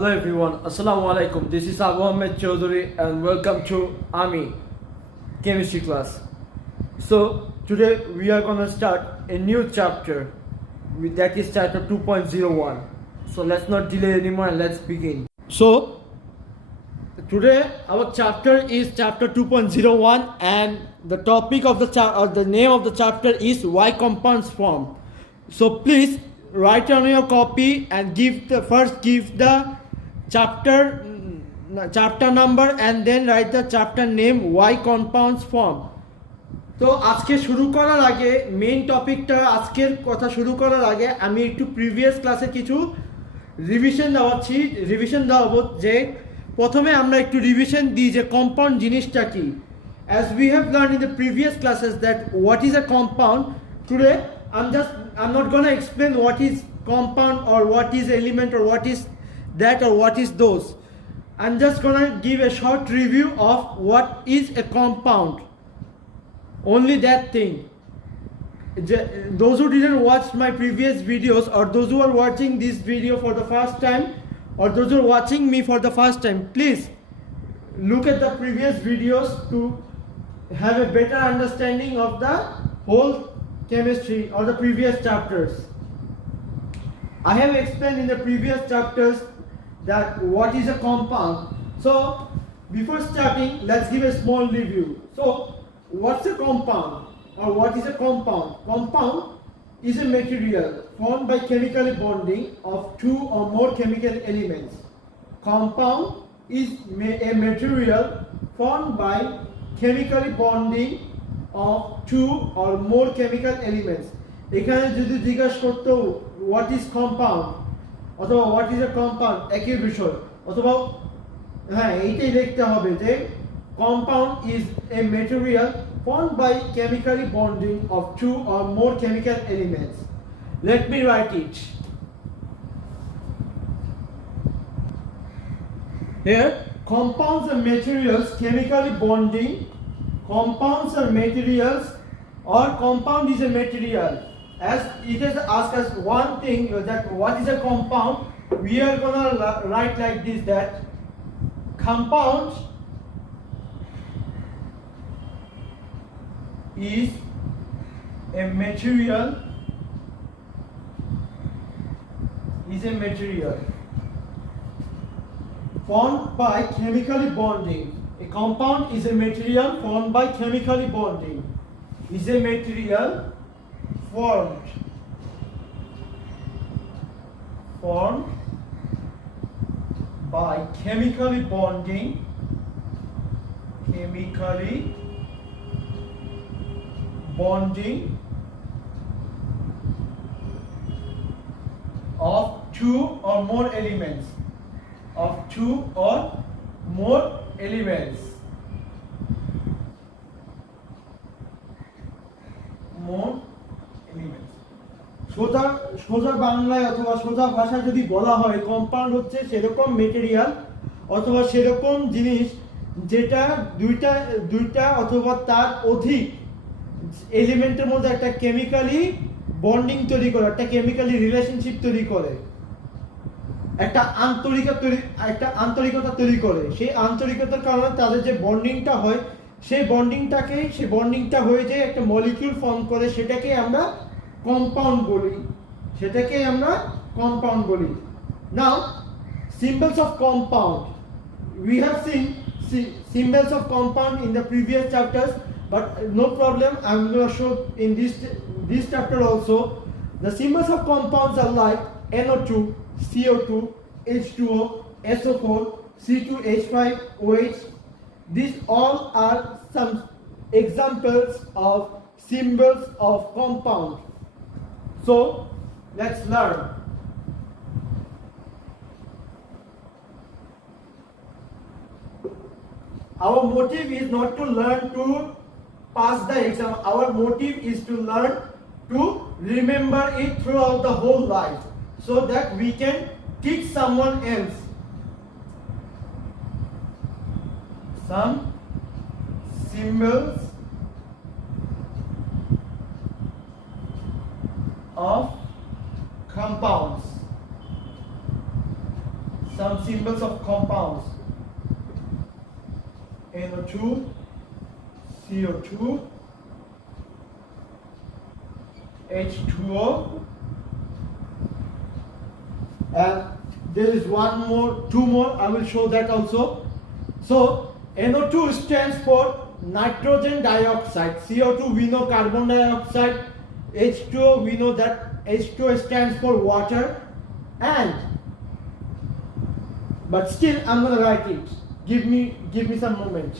Hello everyone, Assalamu alaikum. This is Abu Ahmed Chaudhary and welcome to AMI chemistry class. So today we are gonna start a new chapter that is chapter 2.01. So let's not delay anymore and let's begin. So today our chapter is chapter 2.01 and the topic of the name of the chapter is why compounds form. So please write on your copy and give the chapter number and then write the chapter name why compounds form. তো আজকে শুরু করার আগে main টপিকটা আজকের কথা শুরু করার আগে আমি একটু প্রিভিয়াস ক্লাসে কিছু রিভিশন দেওয়াবো যে প্রথমে আমরা একটু রিভিশন দিই যে কম্পাউন্ড জিনিসটা কি. As we have learned in the previous classes that what is a compound, today I'm not gonna explain what is compound or what is element or what is that or what is those. I'm just gonna give a short review of what is a compound. Only that thing. Those who didn't watch my previous videos or those who are watching this video for the first time or those who are watching me for the first time, please look at the previous videos to have a better understanding of the whole chemistry or the previous chapters. I have explained in the previous chapters that what is a compound. So before starting, let's give a small review. So what's a compound or what is a compound? Compound is a material formed by chemical bonding of two or more chemical elements. Compound is a material formed by chemical bonding of two or more chemical elements. এখানে যদি জিজ্ঞাসা করতো what is compound অথবা what is a compound একই বিষয় অথবা হ্যাঁ এইটাই লিখতে হবে যে compound is a material formed by chemical bonding of two or more chemical elements. Let me write it. Here, compounds are materials chemically bonding. Compounds are materials or compound is a material. As it has asked us one thing that what is a compound, we are gonna write like this that compound is a material formed by chemically bonding. A compound is a material formed by chemically bonding. Is a material formed by chemically bonding of two or more elements. সোজা বাংলায় অথবা সোজা ভাষা যদি বলা হয় compound হচ্ছে সেরকম মেটেরিয়াল অথবা সেরকম জিনিস যেটা দুইটা অথবা তার অধিক এলিমেন্টের মধ্যে একটা কেমিক্যালি বন্ডিং তৈরি করে, একটা কেমিক্যালি রিলেশনশিপ তৈরি করে, একটা আন্তরিকতা তৈরি করে। সেই আন্তরিকতার কারণে তাদের যে বন্ডিংটা হয় সেই বন্ডিংটা হয়ে যায় একটা মলিকিউল ফর্ম করে, সেটাকে আমরা কম্পাউন্ড বলি। Now, symbols of compound. We have seen symbols of compound in the previous chapters, but no problem. I'm going to show in this chapter also. The symbols of compounds are like NO2, CO2, H2O, SO4, C2H5OH. These all are some examples of symbols of compound. So let's learn. Our motive is not to learn to pass the exam. Our motive is to learn to remember it throughout the whole life so that we can teach someone else. Some symbols of compounds. some symbols of compounds. NO2, CO2, H2O, and there is two more. I will show that also. So NO2 stands for nitrogen dioxide, CO2 we know carbon dioxide, H2O we know that H2O stands for water, and but still I'm gonna write it. Give me some moment.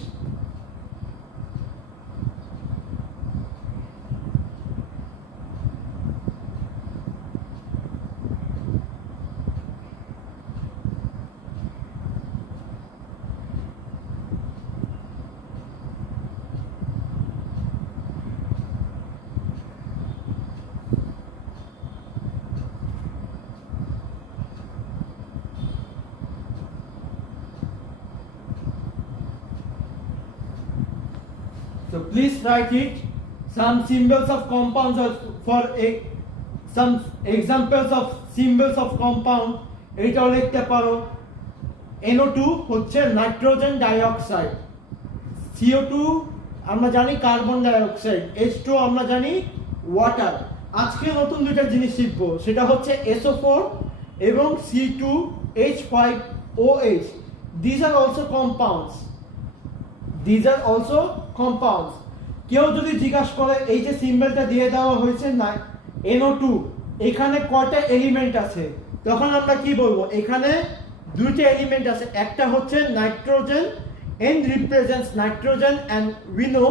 So please write it. Some symbols of compounds are some examples of symbols of compound. এটাও লিখতে পারো। NO2 হচ্ছে nitrogen dioxide, CO2 আমরা জানি carbon dioxide, H2O আমরা জানি water. আজকে নতুন দুইটা জিনিস শিখবো, সেটা হচ্ছে SO4 এবং C2H5OH. These are also compounds. কেউ যদি জিজ্ঞাসা করে এই যে সিম্বলটা দিয়ে দেওয়া হয়েছে না NO2, এখানে কয়টা এলিমেন্ট আছে, তখন আমরা কি বলবো? এখানে দুইটা এলিমেন্ট আছে, একটা হচ্ছে nitrogen, N represents nitrogen and we know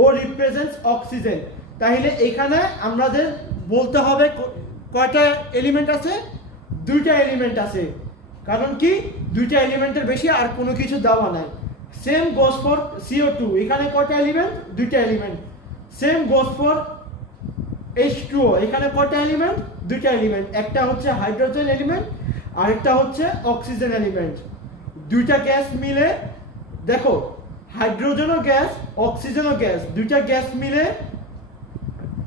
O represents oxygen. তাহলে এখানে আমাদের বলতে হবে কয়টা এলিমেন্ট আছে? দুইটা এলিমেন্ট আছে। কারণ কি দুইটা এলিমেন্টের বেশি আর কোনো কিছু দেওয়া নাই। সেম গোস ফর CO2, এখানে কয়টা এলিমেন্ট? দুইটা element. Same goes for H2O, এখানে কয়টা এলিমেন্ট? দুইটা এলিমেন্ট, একটা হচ্ছে হাইড্রোজেন এলিমেন্ট আর একটা হচ্ছে অক্সিজেন এলিমেন্ট। দুইটা গ্যাস মিলে দেখো, হাইড্রোজেনও গ্যাস অক্সিজেনও গ্যাস, দুইটা গ্যাস মিলে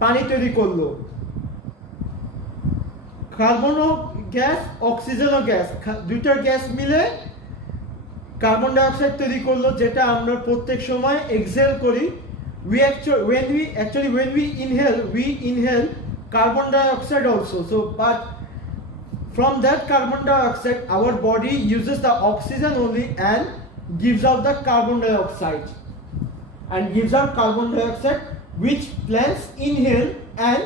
পানি তৈরি করলো। কার্বনও গ্যাস অক্সিজেনও গ্যাস, দুইটা গ্যাস মিলে কার্বন ডাইঅক্সাইড তৈরি করলো, যেটা আমরা প্রত্যেক সময় এক্সহেল করি। when we inhale carbon dioxide also. So but from that carbon dioxide our body uses the oxygen only and gives out the carbon dioxide which plants inhale and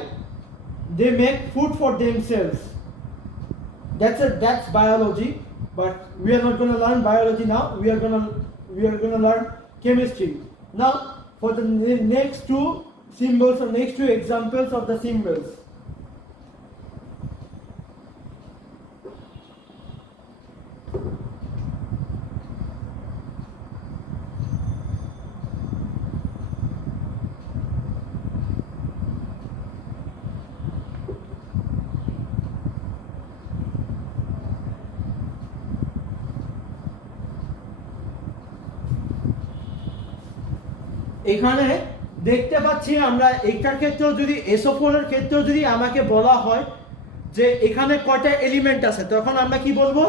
they make food for themselves. That's biology, but we are not going to learn biology now. We are going to learn chemistry. Now for the next two symbols or next two examples of the symbols. এখানে দেখতে পাচ্ছি আমরা এইটার ক্ষেত্রেও যদি SO4 এর ক্ষেত্রেও যদি আমাকে বলা হয় যে এখানে কয়টা এলিমেন্ট আছে, তখন আমরা কি বলবো?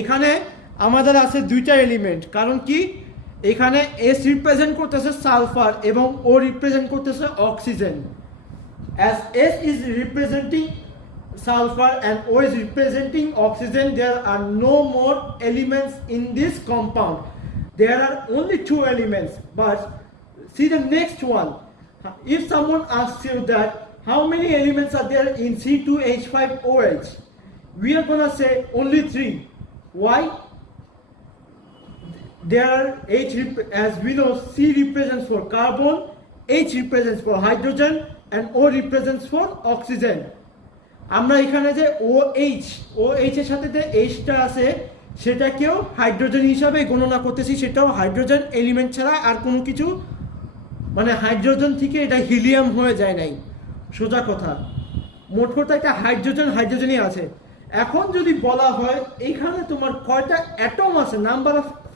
এখানে আমাদের আছে দুইটা এলিমেন্ট। কারণ কি এখানে S রিপ্রেজেন্ট করতেছে সালফার এবং O রিপ্রেজেন্ট করতেছে oxygen. As S is representing sulfur and O is representing oxygen, there are no more elements in this compound. There are only two elements. But see the next one. If someone asks you that how many elements are there in C2H5OH, we are gonna say only 3. Why? There are as we know, C represents for carbon, H represents for hydrogen and O represents for oxygen. আমরা এখানে যে OH এর সাথে যে H টা আছে সেটাকেও hydrogen হিসাবে গণনা করতেছি, সেটাও হাইড্রোজেন এলিমেন্ট ছাড়া আর কোনো কিছু, মানে হাইড্রোজেন থেকে এটা হিলিয়াম হয়ে যায় নাই, সোজা কথা। মোট কথা একটা হাইড্রোজেনই আছে। এখন যদি বলা হয় এইখানে তোমার কয়টা অ্যাটম আছে,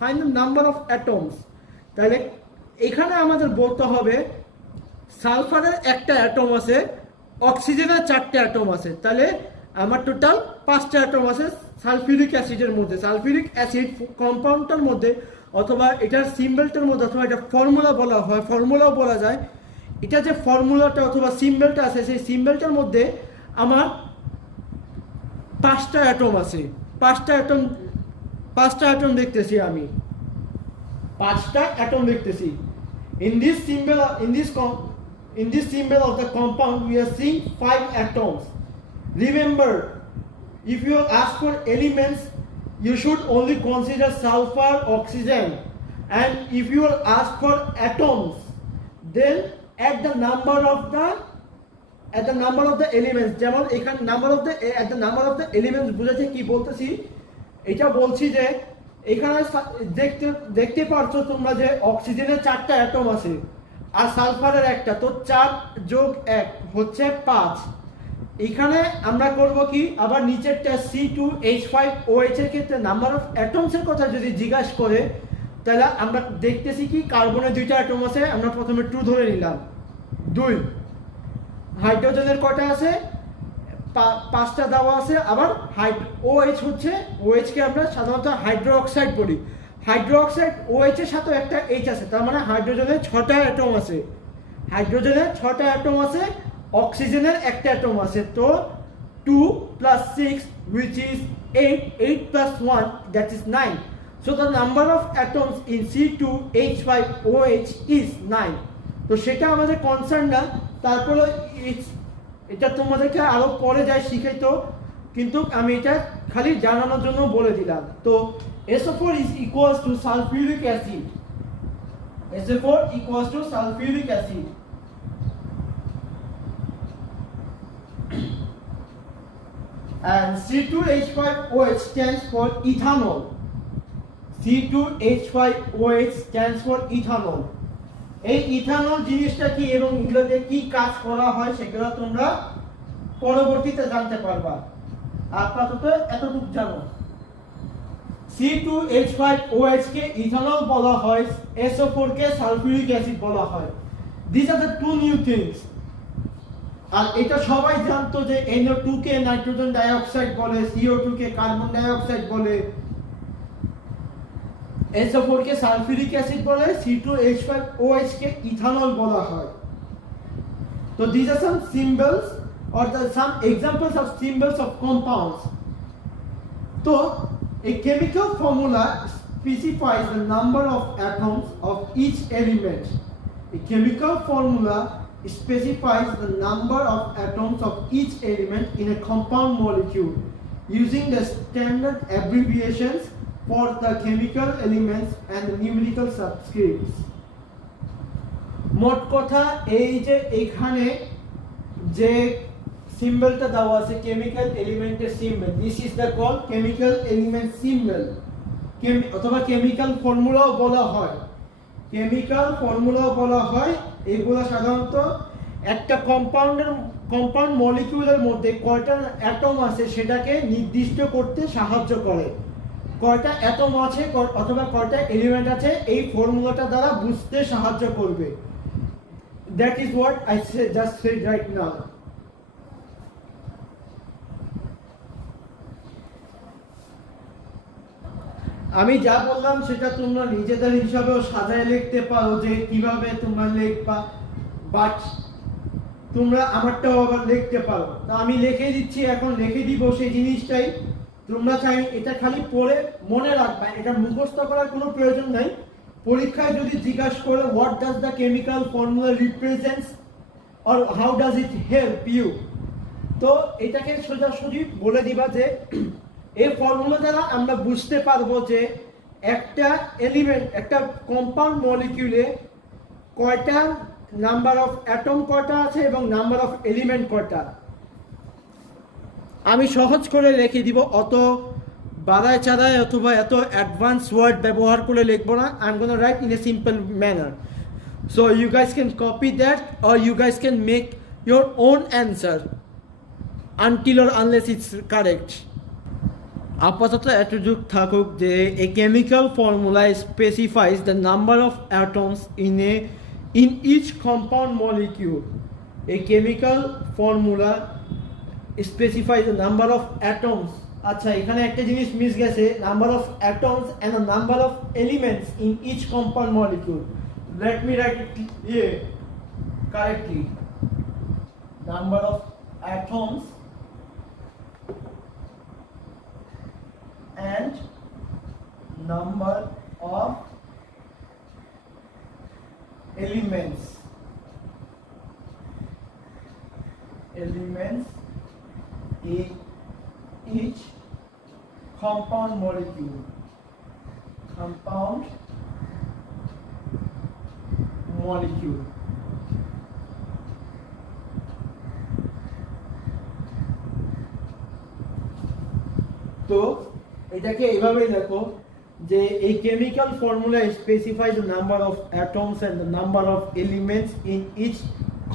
find the number of atoms, তাহলে এখানে আমাদের বলতে হবে সালফারের একটা অ্যাটম আছে, অক্সিজেনের 4টে অ্যাটম আছে, তাহলে আমার টোটাল 5টা অ্যাটম আছে সালফিউরিক অ্যাসিডের মধ্যে, সালফিউরিক অ্যাসিড কম্পাউন্ডটার মধ্যে অথবা এটার সিম্বলটার মধ্যে অথবা এটা ফর্মুলা বলা হয়, ফর্মুলাও বলা যায়, এটা যে ফর্মুলাটা অথবা সিম্বলটা আছে সেই সিম্বলটার মধ্যে আমার 5টা অ্যাটম আছে, 5টা অ্যাটম দেখতেছি আমি, 5টা অ্যাটম দেখতেছি। In this symbol of the compound we are seeing 5 atoms. Remember, if you ask for elements you should only consider sulfur, oxygen, and if you ask for atoms then at the number of the elements, যেমন এখানে at the number of the elements বুঝাতে কি বলতেছি, এটা বলছি যে এখানে দেখতে পারছো তোমরা যে অক্সিজেনের 4টা অ্যাটম আছে আর সালফারের একটা, তো 4 যোগ 1 হচ্ছে 5। এখানে আমরা করব কি, আবার নিচেরটা C2H5OH এর ক্ষেত্রে নাম্বার অফ অ্যাটমস এর কথা যদি জিজ্ঞাসা করে তাহলে আমরা দেখতেছি কি কার্বনের 2টা অ্যাটম আছে, আমরা প্রথমে 2 ধরে নিলাম, 2। হাইড্রোজেনের কয়টা আছে, 5টা দেওয়া আছে। আবার OH হচ্ছে, OH কে আমরা সাধারণত হাইড্রো অক্সাইড বলি, হাইড্রো অক্সাইড OH এর সাথে একটা H আছে, তার মানে হাইড্রোজেনের 6টা অ্যাটম আছে, হাইড্রোজেনের 6টা অ্যাটম আছে, অক্সিজেনের একটা অ্যাটম আছে। তো 2 + 6 which is 8, 8 + 1 that is 9. So the number of atoms in C2H5OH is 9. তো সেটা আমাদের কনসার্ন না, তারপরে এটা তোমাদেরকে আরো পরে যাই শিখাইতো, কিন্তু আমি এটা খালি জানানোর জন্য বলে দিলাম। তো SO4 is equals to sulfuric acid, SO4 equals to sulfuric acid, and C2H5OH stands for ethanol, C2H5OH stands for ethanol. এই ইথানল জিনিসটা কি এবং এগুলোতে কি কাজ করা হয় সেগুলো তোমরা পরবর্তীতে জানতে পারবা, আপাতত এতটুকু জানো। C2H5OH কে ইথানল বলা হয়, SO4 কে সালফিউরিক অ্যাসিড বলা হয়। These are the two new things. আর এটা সবাই জানতো যে NO2 কে নাইট্রোজেন ডাইঅক্সাইড বলে, CO2 কে কার্বন ডাইঅক্সাইড বলে, SO4 কে সালফিউরিক অ্যাসিড বলে, C2H5OH কে ইথানল বলা হয়। তো these are some symbols or some examples of symbols of compounds. তো a chemical formula specifies the number of atoms of each element. A chemical formula specifies the number of atoms of each element in a compound molecule using the standard abbreviations for the chemical elements and the numerical subscripts. মোট কথা এই যে এখানে যে সিম্বলটা দেওয়া আছে chemical এলিমেন্টের symbol, this is the call chemical element symbol, অথবা কেমিক্যাল ফর্মুলাও বলা হয়, কেমিক্যাল ফর্মুলাও বলা হয়। এগুলো সাধারণত একটা কম্পাউন্ড মলিকিউলের মধ্যে কয়টা অ্যাটম আছে সেটাকে নির্দিষ্ট করতে সাহায্য করে, কয়টা অ্যাটম আছে অথবা কয়টা এলিমেন্ট আছে এই ফর্মুলাটা দ্বারা বুঝতে সাহায্য করবে। That is what I just shed right now. আমি যা বললাম সেটা তোমরা নিজেদের হিসাবেও সাজায় লিখতে পারো যে কিভাবে তোমরা লিখবা, বাট তোমরা আমারটাও আবার লিখতে পারো। তা আমি লিখে দিচ্ছি, এখন লিখে দিব সেই জিনিসটাই, তোমরা চাই এটা খালি পড়ে মনে রাখবা, এটা মুখস্থ করার কোনো প্রয়োজন নাই। পরীক্ষায় যদি জিজ্ঞাসা করে what does the chemical formula represents or how does it help you, তো এটাকে সোজাসুজি বলে দিবা যে এই ফর্মুলা দ্বারা আমরা বুঝতে পারবো যে একটা এলিমেন্ট, একটা কম্পাউন্ড মলিকিউলে কয়টা নাম্বার অফ অ্যাটম কয়টা আছে এবং নাম্বার অফ এলিমেন্ট কয়টা। আমি সহজ করে লিখে দিব, অত বাড়ায় চাড়ায় অথবা এত অ্যাডভান্স ওয়ার্ড ব্যবহার করে লিখবো না। I am gonna write in a simple manner, so you guys can copy that or you guys can make your own answer until or unless it's correct. আপাতত এতটুকু থাকুক যে a chemical formula specifies the number of atoms in each compound molecule. A chemical formula specifies the number of atoms আচ্ছা এখানে একটা জিনিস miss গেছে, number of atoms and the number of elements in each compound molecule. Let me write it correctly. Number of atoms and number of elements in each compound molecule. তো এটাকে এইভাবেই দেখো যে এই chemical formula specifies the number of atoms and the number of elements in each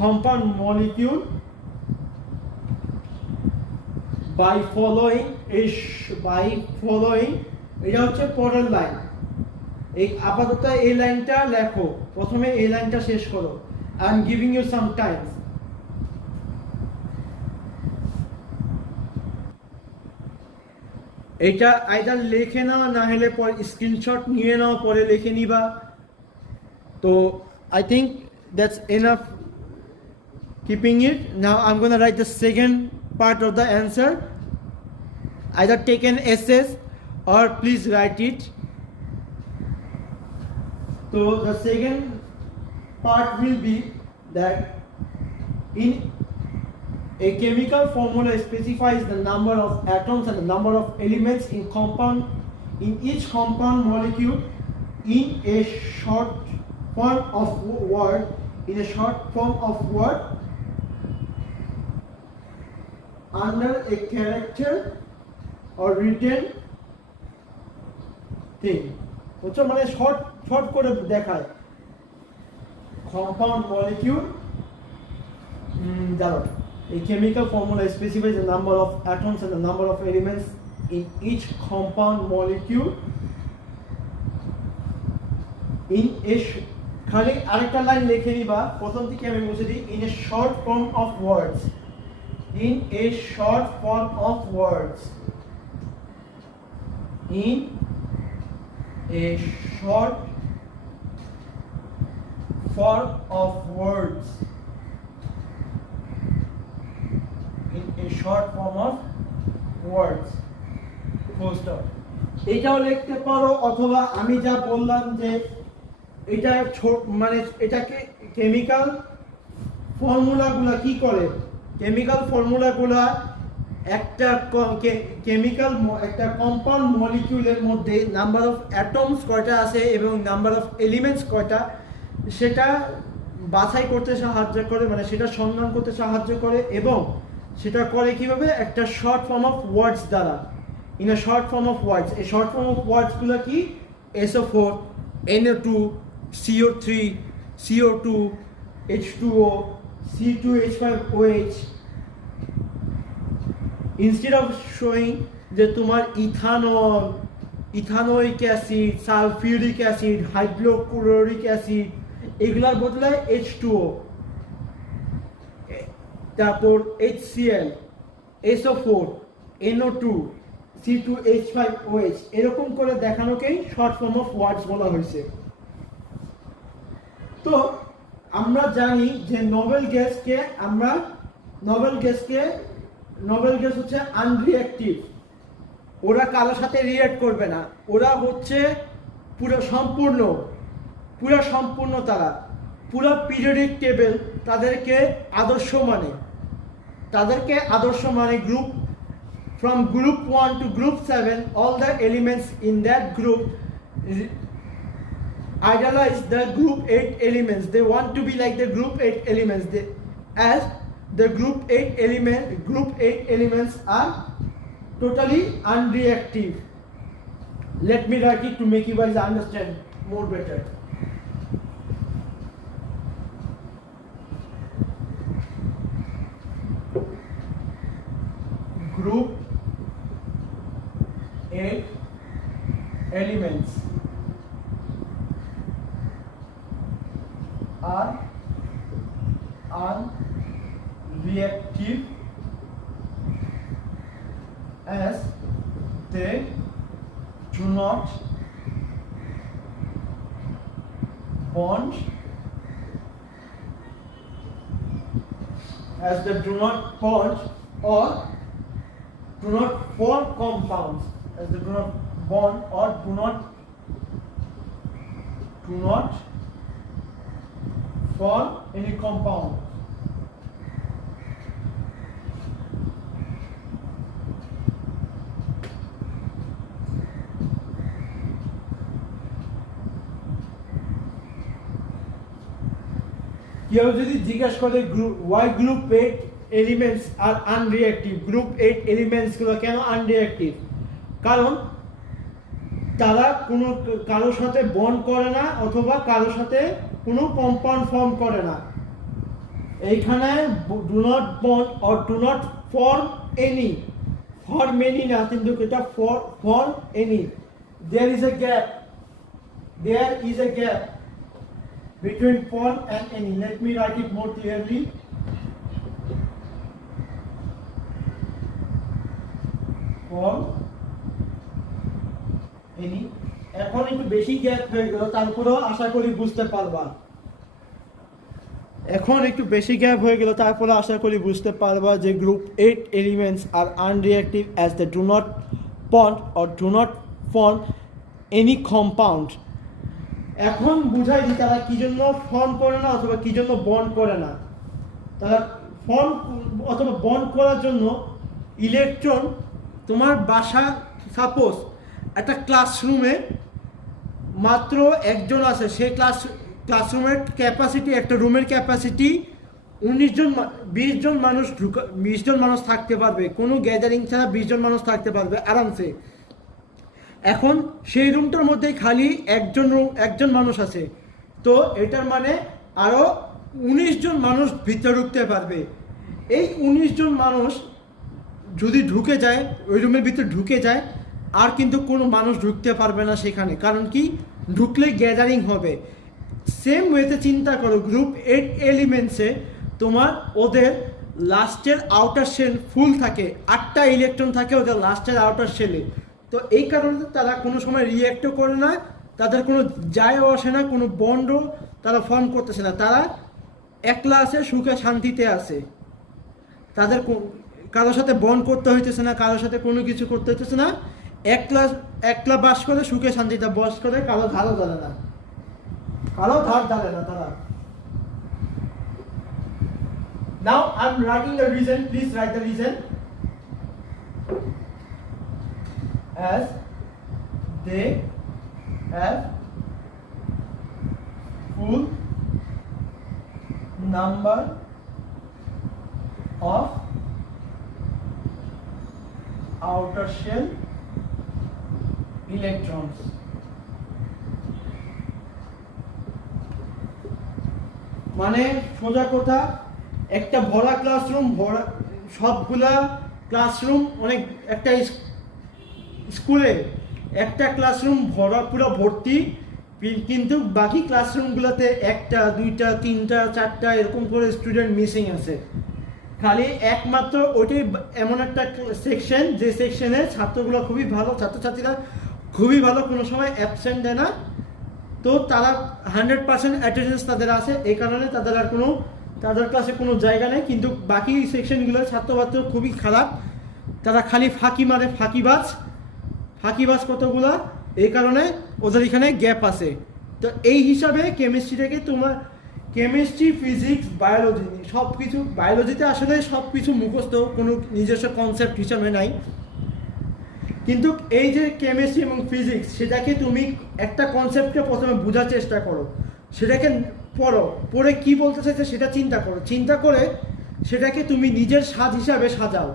compound molecule by following এটা হচ্ছে পরের line. এই আপাতত এই লাইনটা লেখো, প্রথমে এই লাইনটা শেষ করো। I am giving you some time. এটা আইদার লিখে নাও না হলে পরে স্ক্রিনশট নিয়ে নাও, পরে লিখে নিবা। তো I think that's enough keeping it. Now I'm going to write the second part of the answer. Either take an essay or please write it. So the second part will be that in a chemical formula specifies the number of atoms and the number of elements in each compound molecule in a short form of word under a character or written thing. বুঝছো, মানে short করে দেখায় compound molecule। দাঁড়াও, a chemical formula specifies the number of atoms and the number of elements in each compound molecule in a খালি আরেকটা line লিখে নিবা, প্রথম থেকে আমি মুছে দিই। in a short form of words, in a short form of words, in a short form of words, in a short form of words, full stop। এটাও লিখতে পারো, অথবা আমি যা বললাম যে এটা মানে এটাকে কেমিক্যাল ফর্মুলাগুলো কি করে, কেমিক্যাল ফর্মুলাগুলো একটা একটা কম্পাউন্ড মলিকিউলের মধ্যে নাম্বার অফ অ্যাটমস কয়টা আছে এবং নাম্বার অফ এলিমেন্টস কয়টা সেটা বাছাই করতে সাহায্য করে, মানে সেটা সন্ধান করতে সাহায্য করে। এবং সেটা করে কিভাবে, একটা শর্ট ফর্ম অফ ওয়ার্ডস দ্বারা। In a short form of words, এই শর্ট ফর্ম অফ ওয়ার্ডসগুলো কি, SO4, NO2, CO3, CO2, H2O, C2H5OH। instead of showing যে তোমার ethanol, ethanoic acid, sulphuric acid, hydrochloric acid, এগুলোর বদলে H2O, তারপর HCl, SO4, NO2, C2H5OH, এরকম করে দেখানোকেই শর্ট ফর্ম অফ ওয়ার্ডস বলা হয়েছে। তো আমরা জানি যে নোবেল গ্যাস হচ্ছে আনরিঅ্যাক্টিভ, ওরা কারোর সাথে রিঅ্যাক্ট করবে না, ওরা হচ্ছে পুরো সম্পূর্ণ তারা পুরো পিরিয়ডিক টেবিল তাদেরকে আদর্শ মানে group from group 1 to group 7, all the elements in that group idealize the group 8 elements. They want to be like the group 8 elements, as the group 8 elements are totally unreactive. Let me write it to make you guys understand more better. Group 8 elements are unreactive as they do not bond, as they do not bond or do not form compounds, as they do not bond or do not form any compound. কেউ যদি জিজ্ঞাসা করে why group 8 elements are unreactive, group 8 elements গুলো কেন unreactive, কারণ তারা কোনো কারোর সাথে বন্ড করে না অথবা কারোর সাথে কোনো কম্পাউন্ড ফর্ম করে না। এইখানে do not bond or do not form any, form any না, কিন্তু এটা form any. There is a gap between form and any. Let me write it more clearly. Form any. এখন একটু বেশি গ্যাপ হয়ে গেল, তারপরেও আশা করি বুঝতে পারবা। এখন একটু বেশি গ্যাপ হয়ে গেল, তারপরে আশা করি বুঝতে পারবা যে group 8 elements are unreactive as they do not bond or do not form any compound. এখন বুঝাই যে তারা কি জন্য ফর্ম করে না অথবা কি জন্য বন্ড করে না। তারা ফর্ম অথবা বন্ড করার জন্য ইলেকট্রন, তোমার বাসা সাপোজ একটা ক্লাসরুমে মাত্র একজন আছে, সেই ক্লাসরুমের ক্যাপাসিটি, একটা রুমের ক্যাপাসিটি 20 জন মানুষ থাকতে পারবে, কোনো গ্যাদারিং ছাড়া 20 জন মানুষ থাকতে পারবে আরামসে। এখন সেই রুমটার মধ্যে খালি একজন মানুষ আছে, তো এটার মানে আরও 19 জন মানুষ ভিতরে ঢুকতে পারবে। এই 19 জন মানুষ যদি ঢুকে যায়, ওই রুমের ভিতরে ঢুকে যায়, আর কিন্তু কোনো মানুষ ঢুকতে পারবে না সেখানে, কারণ কি ঢুকলে গ্যাদারিং হবে। সেম ওয়েতে চিন্তা করো, গ্রুপ 8 এলিমেন্টসে তোমার ওদের লাস্টের আউটার শেল ফুল থাকে, 8টা ইলেকট্রন থাকে ওদের লাস্টের আউটার শেলে। তো এই কারণে তারা কোনো সময় রিঅ্যাক্টও করে না, তাদের কোনো যায়ও আসে না, কোনো বন্ডও তারা ফর্ম করতেছে না, তারা একলা আছে, সুখে শান্তিতে আছে। তাদের কারোর সাথে বন্ড করতে হইতেছে না, কারোর সাথে কোনো কিছু করতে হইতেছে না, একলা বাস করে সুখে শান্তিতে বাস করে, কারো ধারও ধারে না, কারো ধার ধারে না তারা। Now I'm writing the reason, please write the reason. As they have full number of outer shell electrons. মানে সোজা কথা, একটা ভরা ক্লাসরুম, সবগুলা ক্লাসরুম, অনেক একটা স্কুলে একটা ক্লাসরুম পুরো ভর্তি, কিন্তু বাকি ক্লাসরুমগুলোতে 1টা 2টা 3টা 4টা এরকম করে স্টুডেন্ট মিসিং আছে। খালি একমাত্র ওইটাই এমন একটা সেকশন, যে সেকশনে ছাত্রগুলো খুবই ভালো, ছাত্রছাত্রীরা খুবই ভালো, কোনো সময় অ্যাবসেন্ট দেয় না, তো তারা 100% অ্যাটেন্ডেন্স তাদের আছে, এই কারণে তাদের ক্লাসে কোনো জায়গা নেই। কিন্তু বাকি সেকশনগুলোর ছাত্রছাত্রী খুবই খারাপ, তারা খালি ফাঁকি মারে, ফাঁকিবাজ কতগুলা, এই কারণে ওদের এখানে গ্যাপ আছে। তো এই হিসাবে কেমিস্ট্রি থেকে তোমার কেমিস্ট্রি, ফিজিক্স, বায়োলজি সব কিছু, বায়োলজিতে আসলে সব কিছু মুখস্থ, কোনো নিজস্ব কনসেপ্ট হিসাবে নাই, কিন্তু এই যে কেমিস্ট্রি এবং ফিজিক্স, সেটাকে তুমি একটা কনসেপ্টকে প্রথমে বোঝার চেষ্টা করো, সেটাকে পড়ে কি বলতে চাইছে সেটা চিন্তা করে সেটাকে তুমি নিজের স্বাদ হিসাবে সাজাও।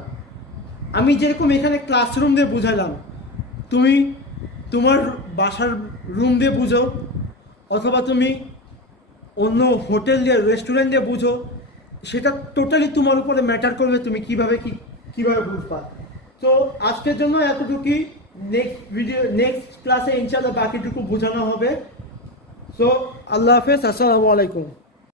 আমি যেরকম এখানে ক্লাসরুম দিয়ে বুঝালাম, তুমি তোমার বাসার রুম দিয়ে বুঝো, অথবা তুমি অন্য হোটেল দিয়ে, রেস্টুরেন্ট দিয়ে বুঝো, সেটা টোটালি তোমার উপরে ম্যাটার করবে, তুমি কিভাবে বুঝবা। তো আজকের জন্য এতটুকুই, নেক্সট ক্লাসে ইনশাআল্লাহ বাকিটুকু বোঝানো হবে। সো আল্লাহ হাফেজ, আসসালামু আলাইকুম।